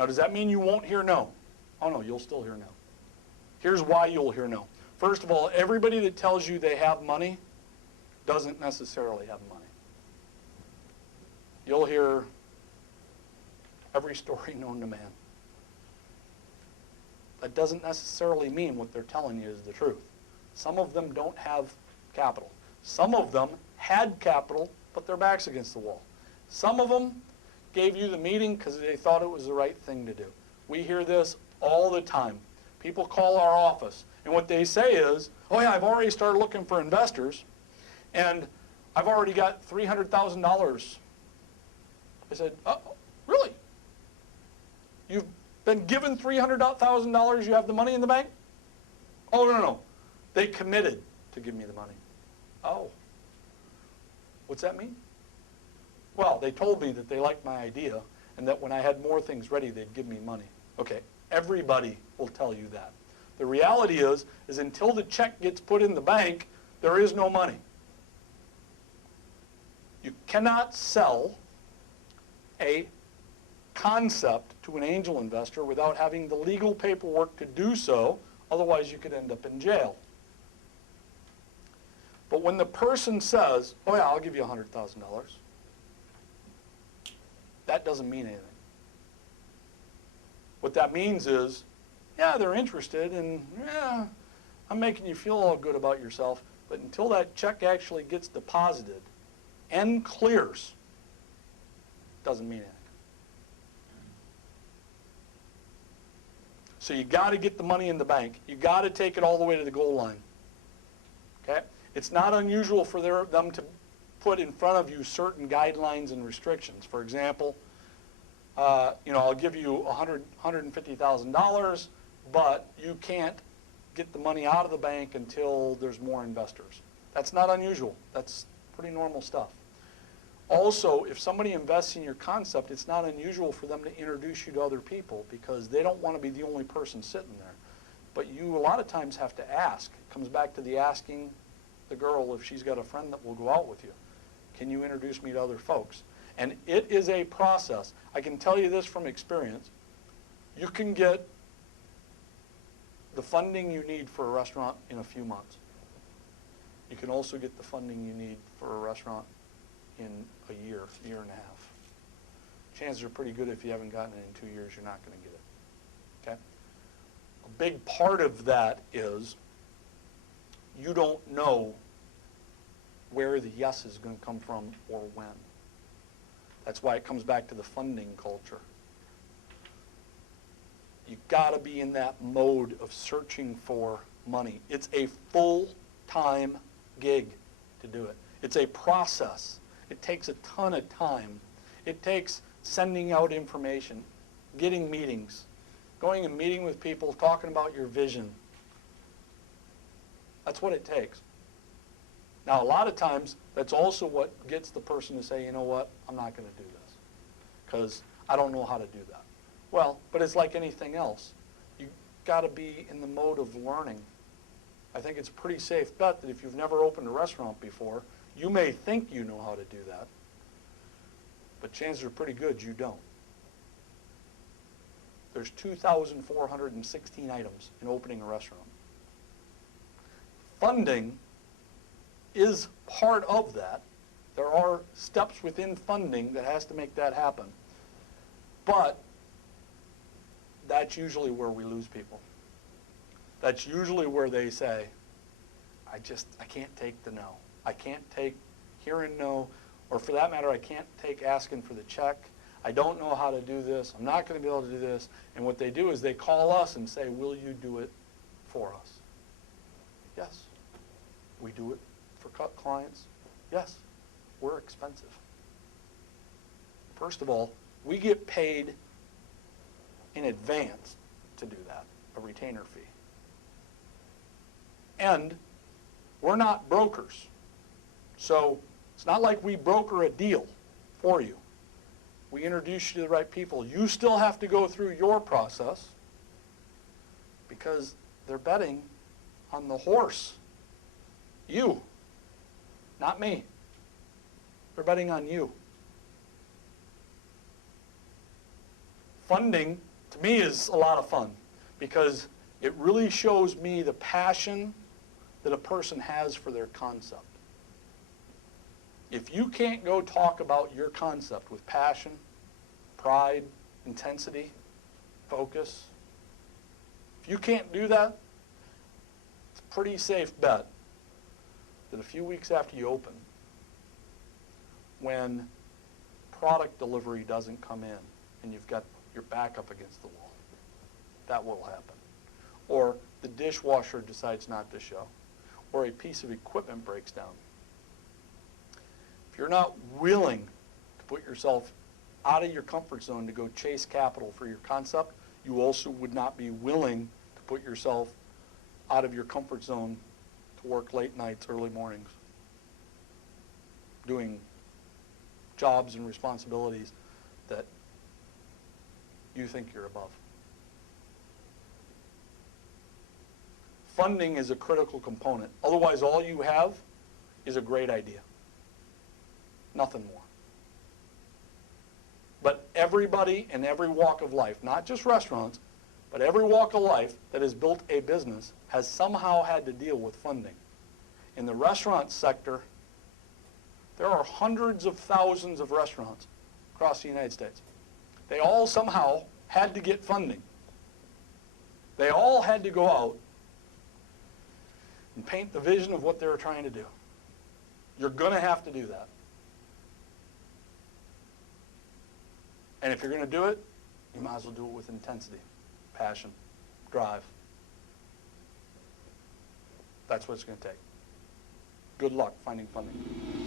Now, does that mean you won't hear no? Oh, no, you'll still hear no. Here's why you'll hear no. First of all, everybody that tells you they have money doesn't necessarily have money. You'll hear every story known to man. That doesn't necessarily mean what they're telling you is the truth. Some of them don't have capital. Some of them had capital, but their back's against the wall. Some of them gave you the meeting because they thought it was the right thing to do. We hear this all the time. People call our office, and what they say is, oh yeah, I've already started looking for investors, and I've already got $300,000. I said, oh, really? You've been given $300,000, you have the money in the bank? Oh, no. They committed to give me the money. Oh. What's that mean? Well, they told me that they liked my idea and that when I had more things ready, they'd give me money. Okay, everybody will tell you that. The reality is until the check gets put in the bank, there is no money. You cannot sell a concept to an angel investor without having the legal paperwork to do so, otherwise you could end up in jail. But when the person says, oh yeah, I'll give you $100,000, that doesn't mean anything. What that means is, yeah, they're interested, and yeah, I'm making you feel all good about yourself, but until that check actually gets deposited and clears, it doesn't mean anything. So you got to get the money in the bank. You got to take it all the way to the goal line. Okay? It's not unusual for them to put in front of you certain guidelines and restrictions. For example, I'll give you $150,000, but you can't get the money out of the bank until there's more investors. That's not unusual. That's pretty normal stuff. Also, if somebody invests in your concept, it's not unusual for them to introduce you to other people because they don't want to be the only person sitting there. But you a lot of times have to ask. It comes back to the asking the girl if she's got a friend that will go out with you. Can you introduce me to other folks? And it is a process. I can tell you this from experience. You can get the funding you need for a restaurant in a few months. You can also get the funding you need for a restaurant in a year and a half. Chances are pretty good if you haven't gotten it in 2 years, you're not going to get it. Okay? A big part of that is you don't know where the yes is going to come from or when. That's why it comes back to the funding culture. You've got to be in that mode of searching for money. It's a full-time gig to do it. It's a process. It takes a ton of time. It takes sending out information, getting meetings, going and meeting with people, talking about your vision. That's what it takes. Now, a lot of times, that's also what gets the person to say, you know what, I'm not going to do this because I don't know how to do that. Well, but it's like anything else. You've got to be in the mode of learning. I think it's a pretty safe bet that if you've never opened a restaurant before, you may think you know how to do that, but chances are pretty good you don't. There's 2,416 items in opening a restaurant. Funding is part of that. There are steps within funding that has to make that happen. But that's usually where we lose people. That's usually where they say, I can't take the no. I can't take hearing no, or for that matter, I can't take asking for the check. I don't know how to do this. I'm not going to be able to do this. And what they do is they call us and say, will you do it for us? Yes. We do it for clients? Yes. We're expensive. First of all, we get paid in advance to do that, a retainer fee. And we're not brokers. So it's not like we broker a deal for you. We introduce you to the right people. You still have to go through your process because they're betting on the horse. You, not me. They're betting on you. Funding to me is a lot of fun because it really shows me the passion that a person has for their concept. If you can't go talk about your concept with passion, pride, intensity, focus, if you can't do that, it's a pretty safe bet that a few weeks after you open, when product delivery doesn't come in and you've got your back up against the wall, that will happen. Or the dishwasher decides not to show, or a piece of equipment breaks down. If you're not willing to put yourself out of your comfort zone to go chase capital for your concept, you also would not be willing to put yourself out of your comfort zone to work late nights, early mornings, doing jobs and responsibilities that you think you're above. Funding is a critical component. Otherwise, all you have is a great idea. Nothing more. But everybody in every walk of life, not just restaurants, but every walk of life that has built a business has somehow had to deal with funding. In the restaurant sector, there are hundreds of thousands of restaurants across the United States. They all somehow had to get funding. They all had to go out and paint the vision of what they were trying to do. You're going to have to do that. And if you're going to do it, you might as well do it with intensity, passion, drive. That's what it's going to take. Good luck finding funding.